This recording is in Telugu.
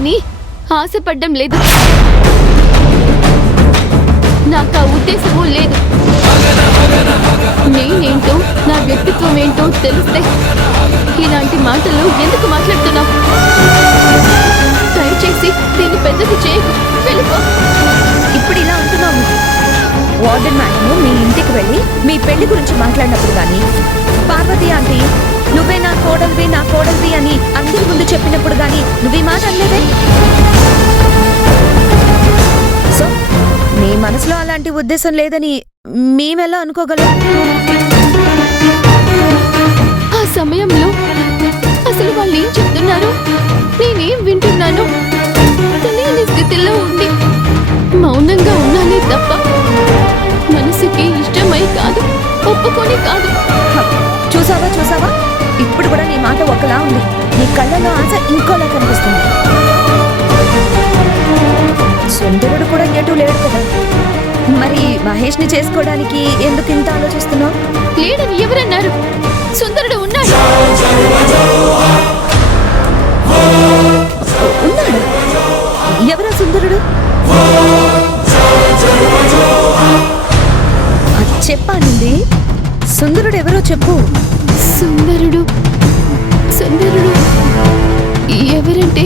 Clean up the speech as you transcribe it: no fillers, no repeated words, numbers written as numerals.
కావాలని ఆశపడ్డం లేదు. నాకు ఆ ఉద్దేశమూ లేదు. నేనేంటో నా వ్యక్తిత్వం ఏంటో తెలిస్తే ఇలాంటి మాటలు ఎందుకు మాట్లాడుతున్నావు? దయచేసి దీన్ని పెద్దది చేయకు, వెళ్ళిపో. ఇప్పుడు ఇలా అంటున్నావు. వార్డెన్ మేడము మీ ఇంటికి వెళ్ళి మీ పెళ్లి గురించి మాట్లాడినప్పుడు కానీ, పార్వతి ఆంటీ నువ్వే నా కోడలివి అని అందరి ముందు చెప్పినప్పుడు కానీ నువ్వు ఈ మాట అనలేదే. సో నీ మనసులో అలాంటి ఉద్దేశం లేదని మేమెలా అనుకోగలం? ఆ సమయంలో అసలు వాళ్ళు ఏం చెప్తున్నారు, నేనేం వింటున్నాను తెలియని స్థితిలో ఉండి మౌనంగా ఉన్నానే తప్ప మనసుకి ఇష్టమై కాదు, ఒప్పుకొని కాదు. చూసావా ఇప్పుడు కూడా నీ మాట ఒకలా ఉంది, నీ కళ్ళలో ఆశ ఇంకోలా కనిపిస్తుంది. సుందరుడు కూడా ఎటు లేడు కదా, మరి మహేష్ ని చేసుకోవడానికి ఎందుకు ఇంత ఆలోచిస్తున్నావు? లేడని ఎవరన్నారు? సుందరుడు ఉన్నాడు. ఉన్నాడు? ఎవరా సుందరుడు? చెప్పానండి, సుందరుడు ఎవరో చెప్పు. సుందరుడు ఎవరంటే